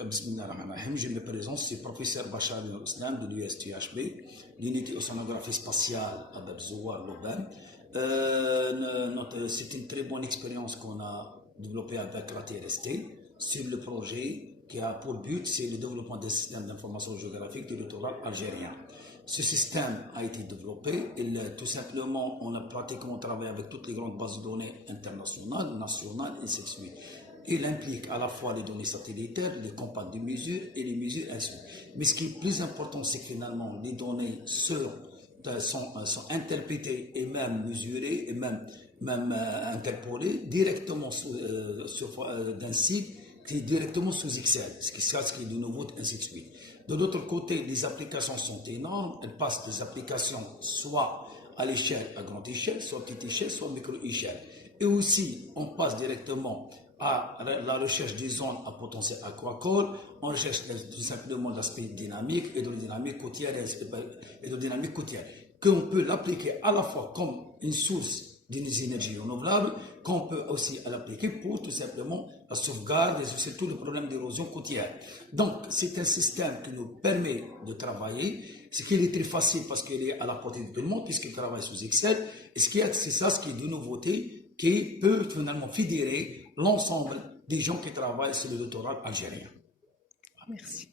Je me présente, c'est le professeur Bachar Islam de l'USTHB, l'unité océanographie spatiale à Babzouar, Loban. C'est une très bonne expérience qu'on a développée avec la TRST sur le projet qui a pour but, c'est le développement d'un système d'information géographique du littoral algérien. Ce système a été développé et tout simplement, on a pratiquement travaillé avec toutes les grandes bases de données internationales, nationales et ainsi de suite. Il implique à la fois les données satellitaires, les compagnes de mesure et les mesures ainsi de suite. Mais ce qui est plus important, c'est que finalement, les données sont interprétées et même mesurées et même interpolées directement d'un site qui est directement sous Excel, ce qui est de nouveau, ainsi de suite. De l'autre côté, les applications sont énormes. Elles passent des applications soit à l'échelle, à grande échelle, soit à petite échelle, soit à micro-échelle. Et aussi, on passe directement à la recherche des zones à potentiel aquacole. On recherche tout simplement l'aspect dynamique, hydrodynamique côtière qu'on peut l'appliquer à la fois comme une source des énergies renouvelables, qu'on peut aussi l'appliquer pour tout simplement la sauvegarde et surtout le problème d'érosion côtière. Donc, c'est un système qui nous permet de travailler, ce qui est très facile parce qu'il est à la portée de tout le monde, puisqu'il travaille sous Excel, et c'est ça ce qui est de nouveauté, qui peut finalement fédérer l'ensemble des gens qui travaillent sur le littoral algérien. Merci.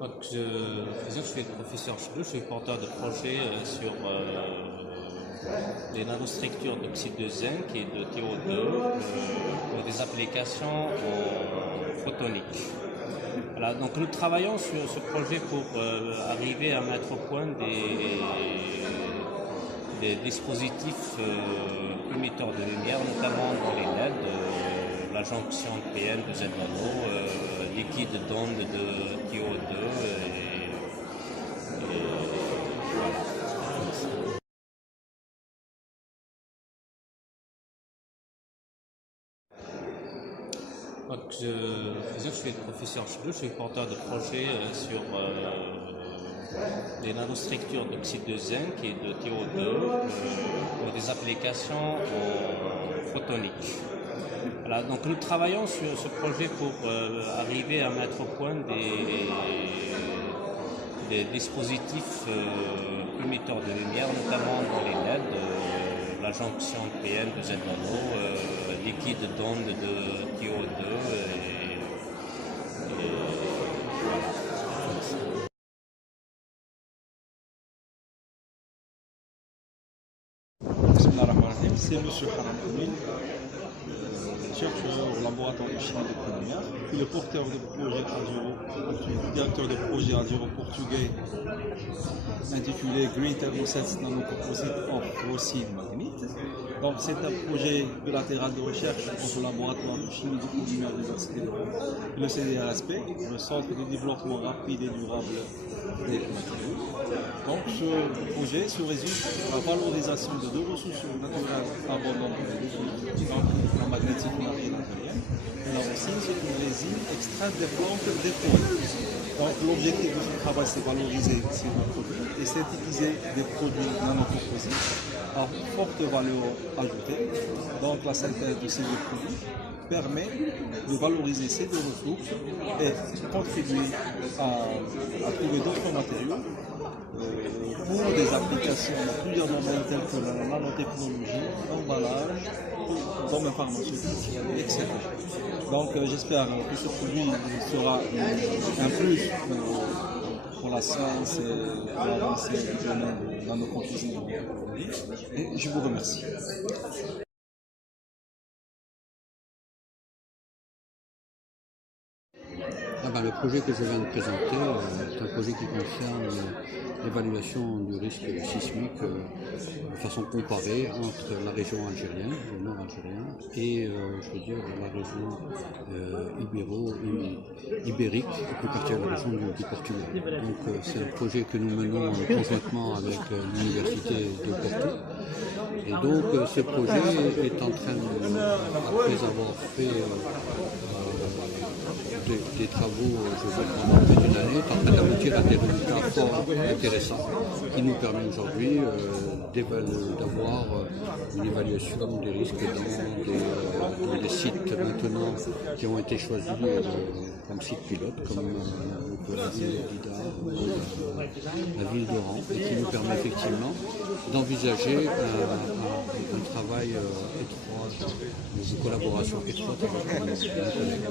Donc, je suis le professeur Chelou, je suis porteur de projet sur les nanostructures d'oxyde de zinc et de TO2 pour des applications photoniques. Voilà, donc nous travaillons sur ce projet pour arriver à mettre au point des dispositifs émetteurs de lumière, notamment dans les LED, la jonction PN de Z nano, liquide d'onde de TO2 et voilà. Donc, je suis le professeur Chelou, je suis porteur de projet sur les nanostructures d'oxyde de zinc et de TO2 pour des applications photoniques. Voilà, donc nous travaillons sur ce projet pour arriver à mettre au point des dispositifs émetteurs de lumière, notamment dans les LED, la jonction PN de Z nano, liquide d'onde de TO2 et voilà. C'est M. Haram Amin, chercheur au laboratoire de chimie de première, puis le porteur de projet directeur de projet Adiro portugais intitulé Green Thermosets Nanocomposite of Rosine Magnite. Donc c'est un projet bilatéral de recherche entre le laboratoire de chimie du polymère de l'Université de Rome et le CDRSP, le Centre de développement rapide et durable des matériaux. Donc ce projet se résume à la valorisation de deux ressources naturelles abondantes de l'énergie, donc la magnétique marine algérienne et la rosine, c'est une résine extraite des plantes des forêts. Donc l'objectif de ce travail, c'est valoriser ces deux produits et synthétiser des produits nanocomposites à forte valeur ajoutée. Donc la synthèse de ces deux produits permet de valoriser ces deux ressources et contribuer à trouver d'autres matériaux pour des applications dans plusieurs domaines tels que la nanotechnologie, l'emballage, domaine pharmaceutique, etc. Donc j'espère que ce produit sera un plus pour la science et pour l'avancée du domaine de nanocomposition. Et je vous remercie. Le projet que je viens de présenter est un projet qui concerne l'évaluation du risque sismique de façon comparée entre la région algérienne, le nord algérien, et la région ibérique, et plus particulièrement la région du Portugal. Donc c'est un projet que nous menons conjointement avec l'université de Porto. Et donc ce projet est en train, après avoir fait des travaux, je veux dire, pendant près d'une année, est en train d'aboutir à des résultats fort intéressants qui nous permet aujourd'hui d'avoir une évaluation des risques dans des sites maintenant qui ont été choisis comme sites pilotes, comme la ville d'Ida ou la ville d'Oran, et qui nous permet effectivement d'envisager un travail étroit, de collaboration étroite avec nos collègues.